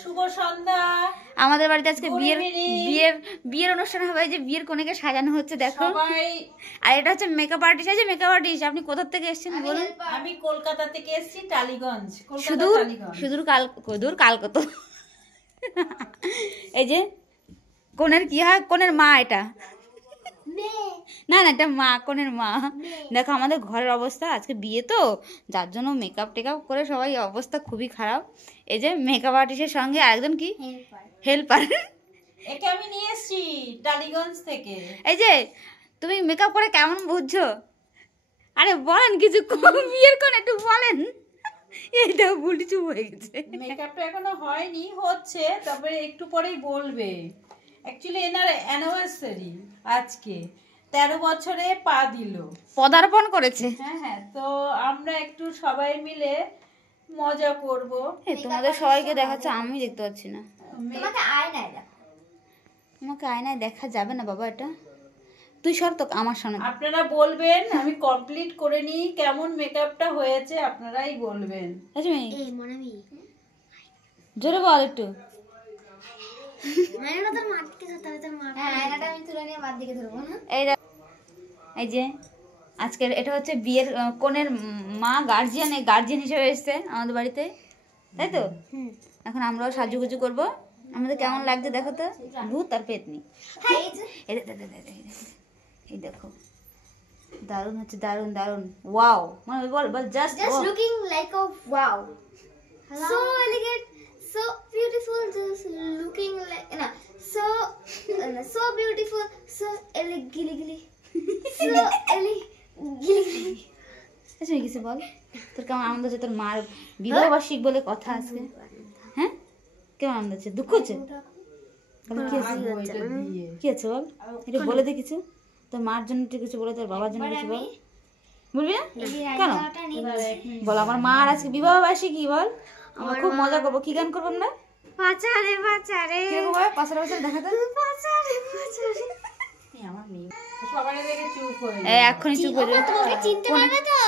শুভ সন্ধ্যা। আমাদের বাড়িতে আজকে বিয়ের অনুষ্ঠান হবে, যে বিয়ের কনেকে সাজানো হচ্ছে দেখো। আর এটা হচ্ছে মেকআপ আর্টিস্ট। আছে মেকআপ আর্টিস্ট, আপনি কোথা থেকে এসেছেন বলুন? আমি কলকাতা থেকে এসেছি, টালিগঞ্জ। সুদূর কালকাতা। এই যে কোনের কি হয়, কোনের মা এটা না না, এটা মা, কোনের মা। দেখো আমাদের ঘরের অবস্থা, আজকে বিয়ে তো, যার জন্য মেকআপ টেকআপ করে সবাই অবস্থা খুবই খারাপ। এই যে মেকআপ আর্টিস্টের সঙ্গে আরেকজন কি হেল্পার, একে আমি নিয়ে এসেছি টালিগঞ্জ থেকে। এই যে তুমি মেকআপ করে কেমন বুঝছো? আরে বলেন কিছু, বিয়ের কোন একটু বলেন। এইটা গুলটি চুপ হয়ে গেছে। মেকআপটা এখনো হয়নি, হচ্ছে, তবে একটু পরেই বলবে। অ্যাকচুয়ালি এনার অ্যানিভার্সারি আজকে, 13 বছরে পা দিল, পদার্পণ করেছে। হ্যাঁ, তো আমরা একটু সবাই মিলে মজা করব। তোমাদের সবাইকে দেখাচ্ছে, আমি দেখতে পাচ্ছি না। তোমাকে আয়নায় দেখা যাবে না বাবা, এটা তুই সর তো আমার সামনে। আপনারা বলবেন, আমি কমপ্লিট করে নিই কেমন মেকআপটা হয়েছে, আপনারাই বলবেন। জোরে বল একটু। এই যে আজকের এটা হচ্ছে বিয়ের কোনের মা, গার্জিয়ান হিসেবে এসছে আমাদের বাড়িতে, তাই তো? এখন আমরাও সাজুগুজু করবো। আমাদের কেমন লাগছে দেখো তো, ভূত আর পেতনি। এই দেখো, দারুণ হচ্ছে, দারুণ দারুণ। ওয়াও, মানে বল just looking like a wow, so elegant, so beautiful, just looking like so beautiful, so gili so gili। আচ্ছা কিছু বল, তোর কেমন আনন্দ হচ্ছে? তোর মার বিবাহ বার্ষিক বলে কথা আজকে, হ্যাঁ? কেমন আনন্দ হচ্ছে? দুঃখ হচ্ছে? কি আছে বল, এটা বলে দে কিছু। তোর মার জন্য কিছু বলে, তোর বাবার জন্য কিছু বল। বলবি না কেন? বল, আমার মার আজকে বিবাহ বার্ষিকী, বল। আমরা খুব মজা করবো। কি গান করবো আমরা? পাচারে পাচারে, কিরকম ভাবে পাচারে পাচারে দেখা তো? পাচারে পাচারে। আমার মেয়ে সবাই দেখে চুপ হয়ে যায়। এক্ষুনি চুপ হয়ে যাবে। তোমাকে চিনতে পারবে তো?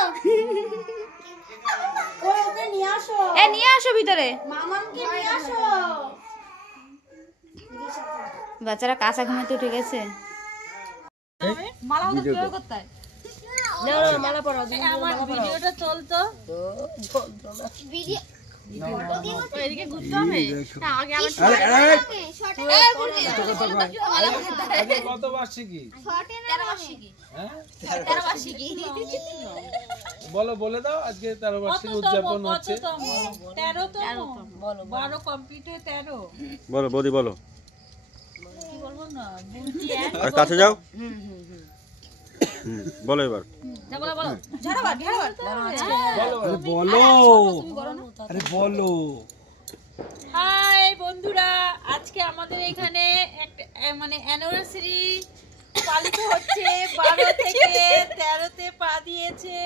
ওকে নিয়ে আসো, নিয়ে আসো ভিতরে, মামাকে নিয়ে আসো। বাচ্চারা কাঁচা ঘুমাতে উঠে গেছে। মালা হতে প্রয়োগ করতে হয়। মালা পরাও, আমার ভিডিওটা চলতো। ভিডিও এদিকে ঘুরতে হবে। আগে আবার কত বার্ষিকী? 13 বার্ষিকী। বলে দাও, আজকে 13 বার্ষিকী উদযাপন হচ্ছে। 13 তো বলো, 12 কমপ্লিট হয়ে 13। বলো বৌদি, বলো। কি বলবো না, বুঝি আর কাছে যাও। বলো এবার। বলো। হাই বন্ধুরা, আজকে আমাদের এখানে একটা মানে অ্যানিভার্সারি পালিত হচ্ছে। 12 থেকে 13তে পা দিয়েছে,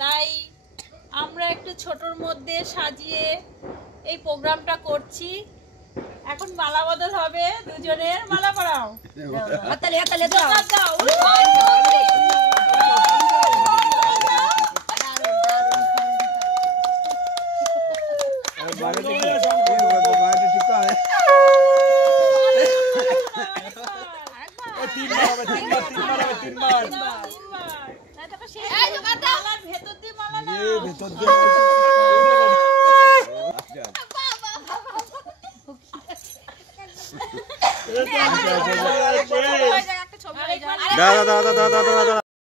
তাই আমরা একটু ছোটর মধ্যে সাজিয়ে এই প্রোগ্রামটা করছি। এখন মালা বদল হবে, দুজনের মালা পরাও। ভেতর দিয়ে মালা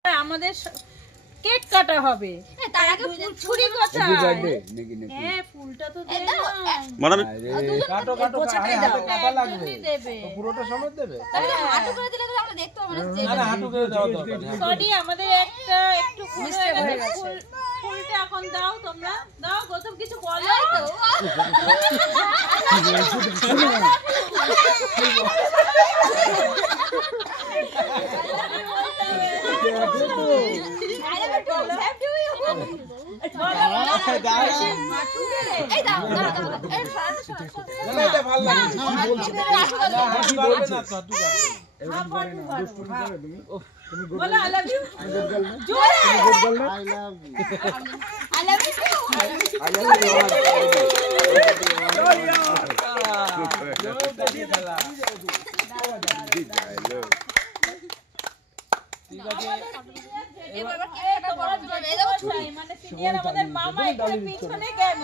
না, আমাদের কেক কাটা হবে। তার আগে ছুরি কাটা। হ্যাঁ, ফুলটা তো দে না। ম্যাডাম কাটো কাটা লাগবে। পুরোটা সমেত দেবে? তাহলে হাঁটু করে দিলে তো আমরা দেখতে পাবো না যে। না, হাঁটু করে দাও দরকার নেই। সরি, আমাদের একটা একটু ভুল হয়ে গেছে। ফুলটা এখন দাও, তোমরা দাও, গৌতম কিছু বলো তো। বলো আই লাভ ইউ জোরে আই লাভ মানে সিনিয়র আমাদের মামা এখানে পিছনে কেন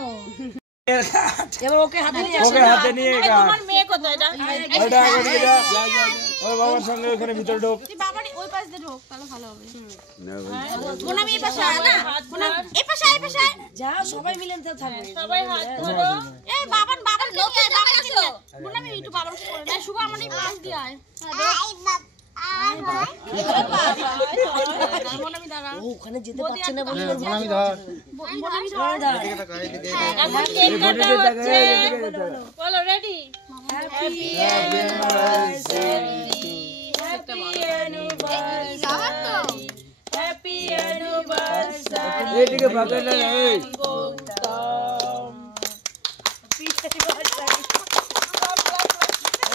এবার ওকে হাতে নিয়ে হাতে নিয়ে তোমার মেয়ে কোথায় এটা ওর বাবার সঙ্গে ওখানে ভিতরে ঢোক। তুই বাবারই ওই পাশ দিয়ে ঢোক তাহলে ভালো হবে। কোন আমি এই পাশে আয় না এই পাশে এই পাশে যা সবাই মিলে থাকবে সবাই হাত ধরো এই বাবার লোক বাবার ছিল বললাম আমি একটু বাবার করে না শুভ আমার এই পাশ দিয়ে আয় মনামি দাঁড়া ও ওখানে যেতে পারছে না বলে আমি ধর মনামি দাঁড়া এখন কেক কাটা হচ্ছে বলো ready happy anniversary happy anniversary happy anniversary এদিকে বাগান না এই গৌতম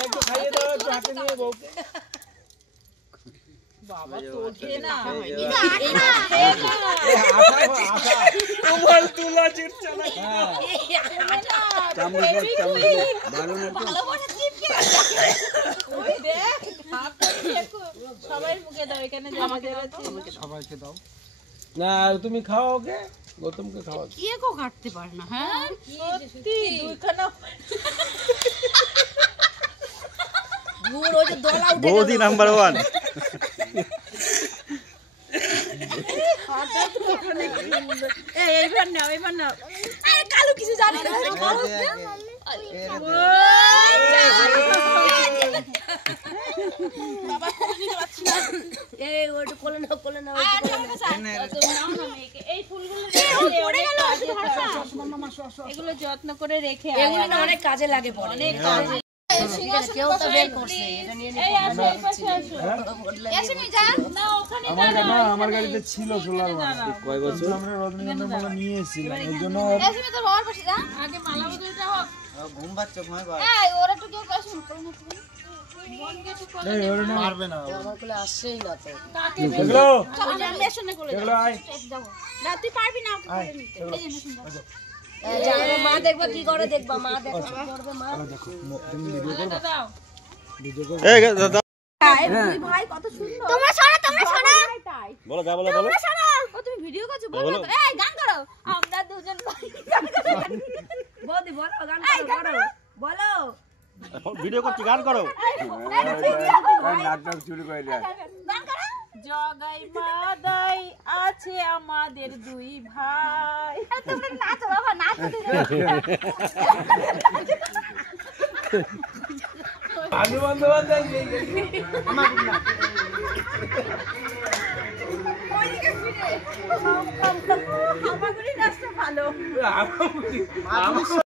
একটু খাইয়ে দাও একটু হাতে নিয়ে বউকে। বাবা তোকে না তোমার তুলা চিপছে না। ওই দেখ হাত করে সবাই মুখে দাও এখানে আমাদের সবাইকে দাও না তুমি খাও ওকে, গৌতমকে খাওয়া। কেকও কাটতে পারে না হ্যাঁ সত্যি দুইখানা দূর ওই যে দলা উঠে বৌদি নাম্বার 1। এইবার নাও আরে কালু কিছু জানে না এই ওটা কোলে নাও এই ফুলগুলো এগুলো যত্ন করে রেখে এগুলো না অনেক কাজে লাগে পরে অনেক কাজে কেউ তো বের করছে এটা নিয়ে এই আসো এই পাশে আসো এসে নিয়ে যা না ওখানে আমার গাড়িতে ছিল সোলার কয় বছর আমরা রজনীগন্ধা মালা নিয়ে এসেছিলাম এর জন্য এসে নিয়ে তোর বাবার পাশে যা আগে মালা বদলটা হোক ঘুম পাচ্ছে ঘুমাই গো এই ওরা তো কেউ কাজ শুরু করে না এই ওরে না পারবে না আমার কোলে আসছেই না তো এগুলো চল আমি এসে নিয়ে করে এগুলো আয় যাব না তুই পারবি না ওকে করে নিতে এই যে মেশিন দাও যা আমার মা দেখবা কি করে দেখবা মা দেখো কি করবে মা দেখো তুমি ভিডিও করবে দাও ভিডিও করবে এই দাদা দুই ভাই কত সুন্দর তোমরা সরো বলো যা বলো বলো ও তুমি ভিডিও করছো বলো তো এই গান করো আমরা দুজন ভাই বৌদি বলো গান করো বলো ভিডিও করছি গান করো। নাটক শুরু করে দেয়। গান করো জগাই মাদাই আছে আমাদের দুই ভাই তোমরা নাচো বাবা নাচো আমি বন্ধু-বান্ধব ওইদিকে ফিরে আমাদেরই নাচটা ভালো আমার